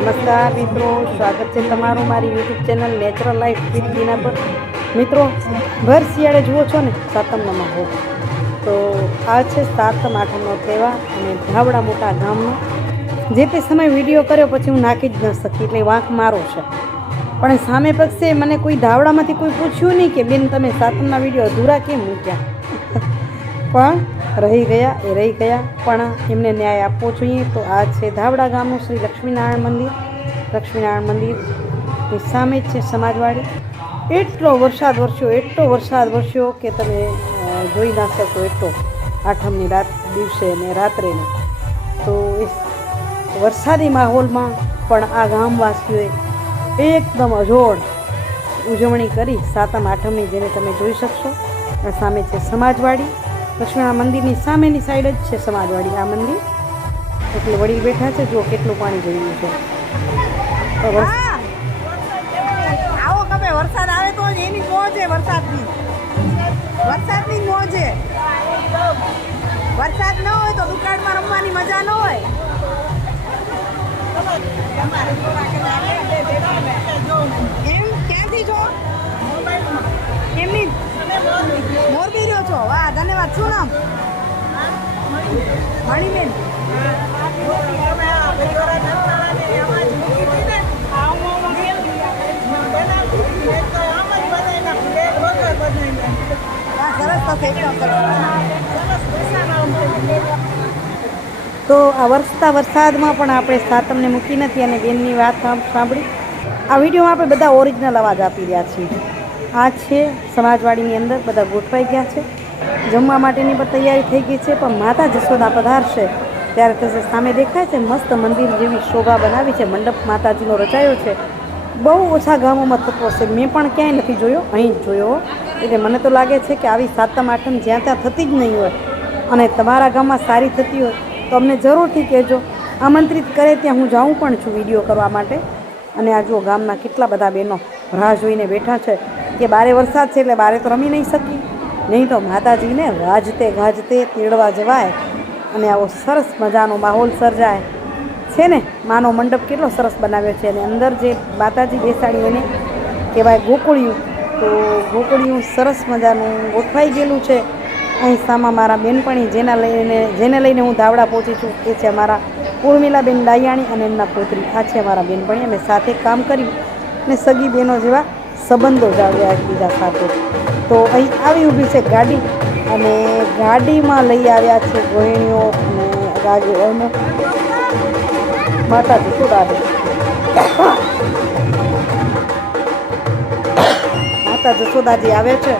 નમસ્કાર મિત્રો, સ્વાગત છે તમારું મારી YouTube channel natural life with Bina પર. મિત્રો, ભર શિયાળે જુઓ છો ને સાતમનો માહોલ. તો આ છે સાતમ આઠમનો તહેવાર અને ધાવડા મોટા ગામનો. જે તે સમય વિડીયો કર્યો પછી હું નાખી જ ન શકી એટલે વાંક મારો છે. પણ સામે પક્ષે મને કોઈ ધાવડામાંથી કોઈ પૂછ્યું નહીં કે બેન તમે સાતમના વિડીયો અધૂરા કેમ મૂક્યા. પણ રહી ગયા પણ એમને ન્યાય આપવો જોઈએ. તો આ છે ધાવડા ગામનું શ્રી લક્ષ્મીનારાયણ મંદિર. લક્ષ્મીનારાયણ મંદિરની સામે જ છે સમાજવાડી. એટલો વરસાદ વરસ્યો કે તમે જોઈ ના શકો એટલો આઠમની રાત દિવસે અને રાત્રેને. તો એ વરસાદી માહોલમાં પણ આ ગામવાસીઓએ એકદમ અજોડ ઉજવણી કરી સાતમ આઠમની, જેને તમે જોઈ શકશો. આ સામે છે સમાજવાડી. લક્ષ્મીનારાયણ મંદિરની સામેની સાઈડ જ છે સમાજવાડી આ મંદિર. એટલે વડીલ બેઠા છે, જો કેટલું પાણી જોયું છે. આવો કમે વરસાદ આવે તો એની મોજ છે. વરસાદની મોજ છે. વરસાદ ન હોય તો દુકાળમાં રમવાની મજા ન હોય. એમ ક્યાંથી છો? એમની મોરબી રહ્યો છો? વાહ, ધન્યવાદ. શું નામ? મણીબેન. તો આ વરસતા વરસાદમાં પણ આપણે સાતમને મૂકી નથી અને બેનની વાત સાંભળી. આ વિડીયોમાં આપણે બધા ઓરિજિનલ અવાજ આપી રહ્યા છીએ. આ છે સમાજવાડીની અંદર, બધા ગોઠવાઈ ગયા છે. જમવા માટેની પણ તૈયારી થઈ ગઈ છે. પણ માતા જશોદા પધારશે ત્યારે તે સામે દેખાય છે મસ્ત મંદિર જેવી શોભા બનાવી છે. મંડપ માતાજીનો રચાયો છે. બહુ ઓછા ગામોમાં થતો હશે, મેં પણ ક્યાંય નથી જોયો, અહીં જ જોયો. એટલે મને તો લાગે છે કે આવી સાતમ આઠમ જ્યાં ત્યાં થતી જ નહીં હોય અને તમારા ગામમાં સારી થતી હોય તો અમને જરૂરથી કહેજો. આમંત્રિત કરે ત્યાં હું જાઉં પણ છું વિડીયો કરવા માટે. અને આ જુઓ ગામના કેટલા બધા બહેનો રાહ જોઈને બેઠા છે કે બારે વરસાદ છે એટલે બારે તો રમી નહીં શકી, નહીં તો માતાજીને વાજતે ગાજતે તેડવા જવાય અને આવો સરસ મજાનો માહોલ સર્જાય છે ને. માનો મંડપ કેટલો સરસ બનાવ્યો છે અને અંદર જે માતાજી બેસાડી એને કહેવાય ગોકુળિયું. તો ગોકુળિયું સરસ મજાનું ગોઠવાઈ ગયેલું છે. અહીં સામા મારા બેનપણી જેને લઈને હું ધાવડા પહોંચી છું એ છે અમારા ઉર્મિલાબેન ડાયાણી અને એમના પુત્રી. આ છે અમારા બેનપણી. અમે સાથે કામ કર્યું ને સગી બહેનો જેવા સંબંધો જાળવ્યા એકબીજા સાથે. તો અહીં આવી ઊભી છે ગાડી અને ગાડીમાં લઈ આવ્યા છે ગૃહિણીઓ અને રાગીઓનો માતા જશોદાજી. માતા જશોદાજી આવે છે.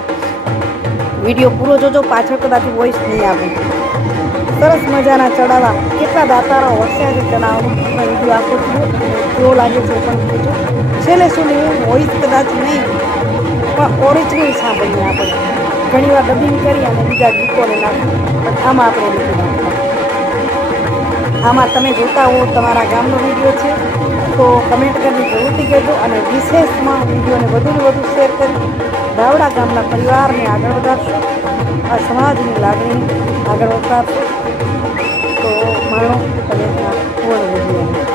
વિડીયો પૂરો જોજો, પાછળ કદાચ વોઇસ નહીં આવે. સરસ મજાના ચડાવવા કેટલા દાતારો વસ્યા છે. ચડાવવાનો વિડીયો આપો છું કેવો લાગે છે પણ કહેજો. છેલ્લે સુધી હું વોઇસ કદાચ નહીં પણ ઓરિજિનલ સાંભળીએ. આપણે ઘણી વાર ડબિંગ કરી અને બીજા ગીતોને નાખીએ, પણ આમાં આપણે નથી નાખતા. આમાં તમે જોતા હો તમારા ગામનો વિડીયો છે તો કમેન્ટ કરીને જરૂરથી કહેજો. અને વિશેષમાં વિડીયોને વધુને વધુ શેર કરી ધાવડા ગામના પરિવારને આગળ વધારશો, આ સમાજની લાગણી આગળ વધારશો. તો માણો તમે આ પૂર્ણ વિડીયો.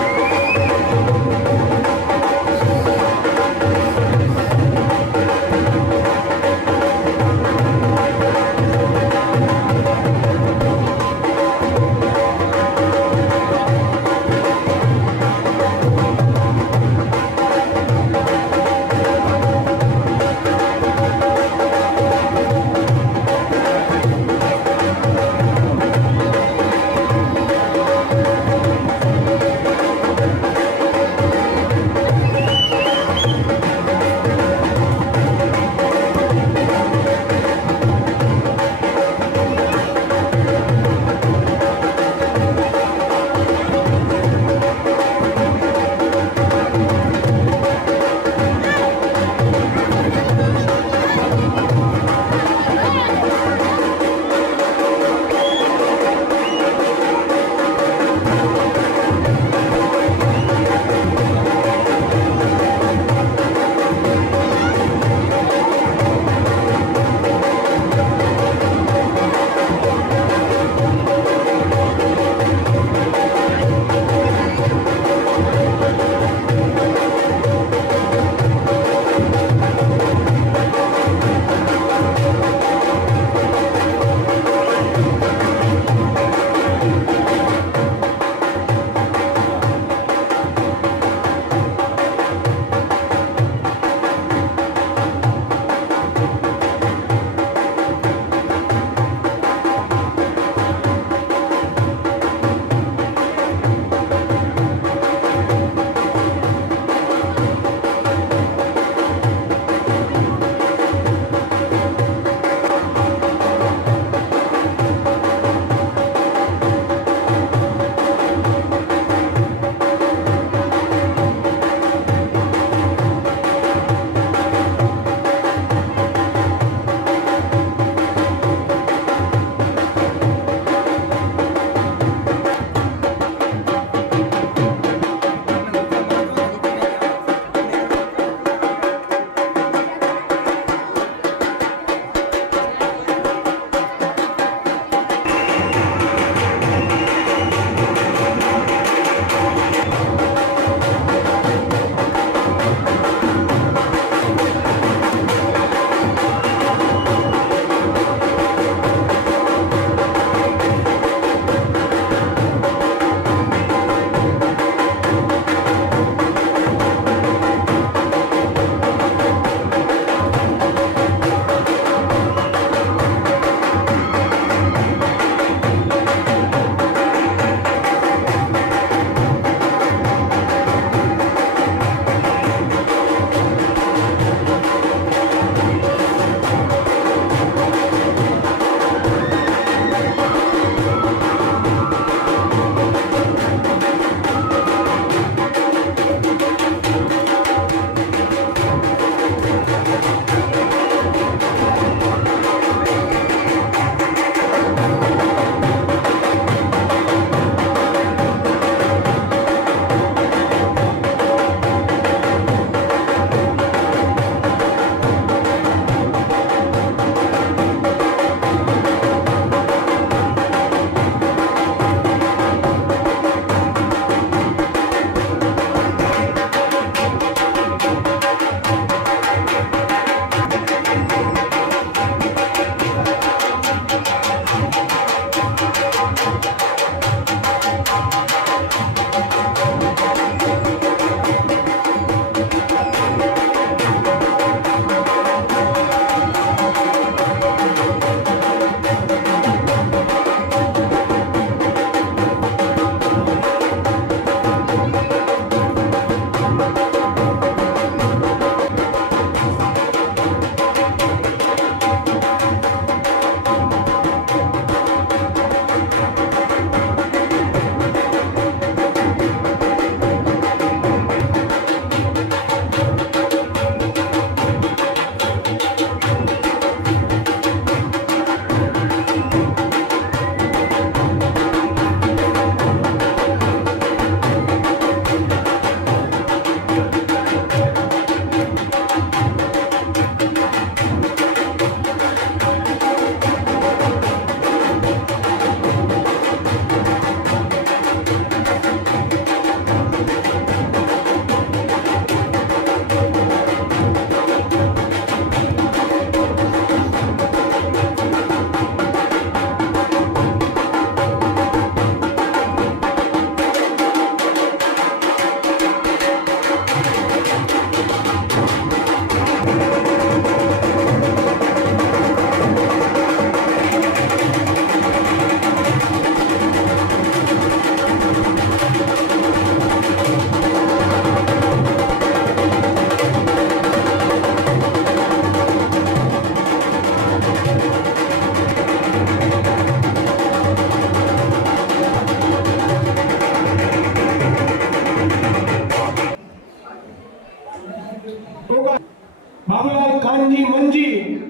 કાનજી મંજી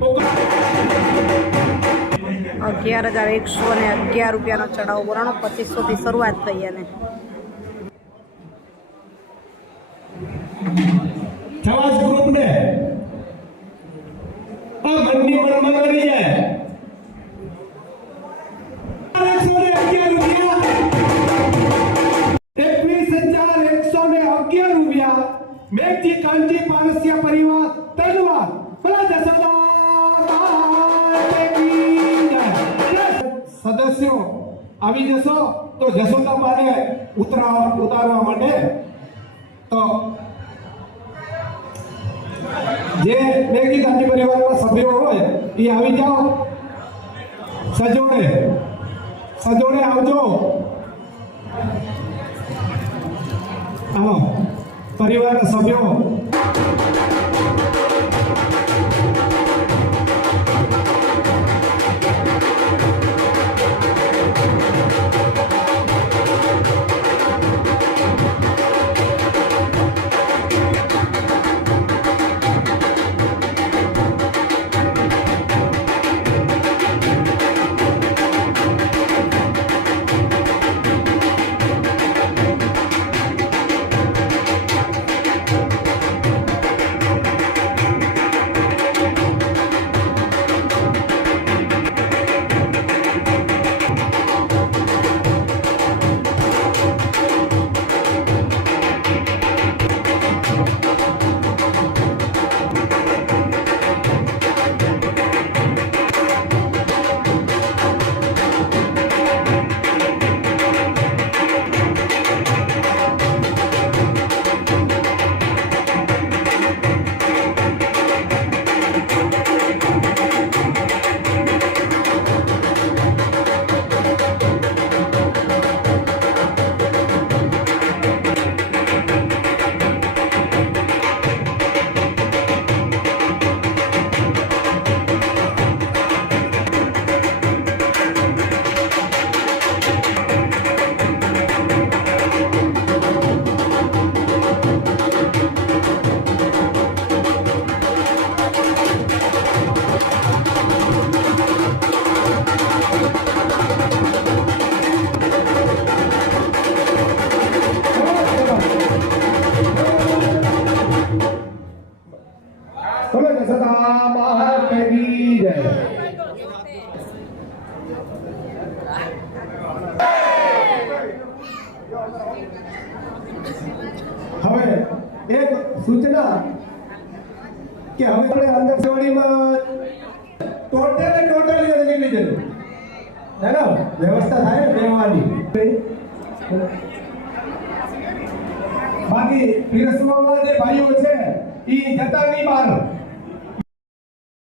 11,111 રૂપિયાનો ચડાવો બોરાણો 2500 થી શરૂઆત થઈ અને છવાસ ગ્રુપ ને આ મનની મનમાં કરી જાય 21,111 રૂપિયા મેઘજી કાનજી પારસિયા પરિવાર ધન્યવાદ ભલા સદસ્યો આવી જશો તો જશોદા માને ઉતારવા માટે તો જે મેઘજી કાનજી પરિવારના સભ્યો હોય એ આવી જાઓ સજોડે આવજો આવો પરિવારના સભ્યો સદા બહાર કરી જય હવે એક સૂચના કે હવે આપણે અંદર સેવડીમાં ટોટલી નીકળી જજો હેલો વ્યવસ્થા થાય ને બેહવાની બાકી પીરસવાળા જે ભાઈઓ છે એ જતા નહીં બહાર